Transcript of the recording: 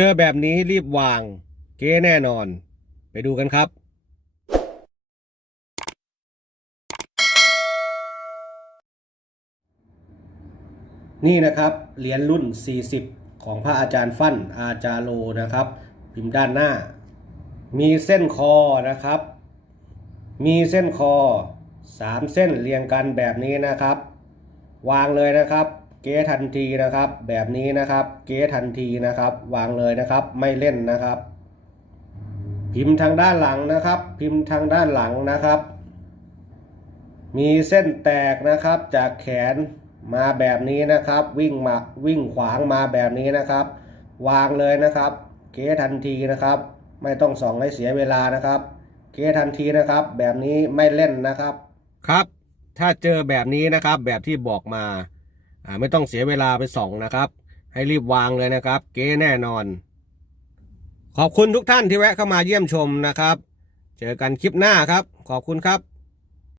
เจอแบบนี้รีบวาง เก๊แน่นอน ไปดูกันครับ นี่นะครับ เหรียญรุ่น 40 ของพระอาจารย์ฟั่นอาจารโลนะครับ พิมพ์ด้านหน้า มีเส้นคอนะครับ มีเส้นคอ 3 เส้นเรียงกันแบบนี้นะครับ วางเลยนะครับ เก๊ทันทีนะครับ แบบนี้นะครับ เก๊ทันทีนะครับ วางเลยนะครับ ไม่เล่นนะครับ พิมพ์ทางด้านหลังนะครับ พิมพ์ทางด้านหลังนะครับ มีเส้นแตกนะครับจากแขนมาแบบนี้นะครับ วิ่งมาวิ่งขวางมาแบบนี้นะครับ วางเลยนะครับ เก๊ทันทีนะครับ ไม่ต้องส่องให้เสียเวลานะครับ เก๊ทันทีนะครับ แบบนี้ไม่เล่นนะครับครับ ถ้าเจอแบบนี้นะครับแบบที่บอกมาอ่า ไม่ต้องเสียเวลาไปส่องนะครับ ให้รีบวางเลยนะครับ เก้แน่นอน ขอบคุณทุกท่านที่แวะเข้ามาเยี่ยมชมนะครับ เจอกันคลิปหน้าครับ ขอบคุณครับ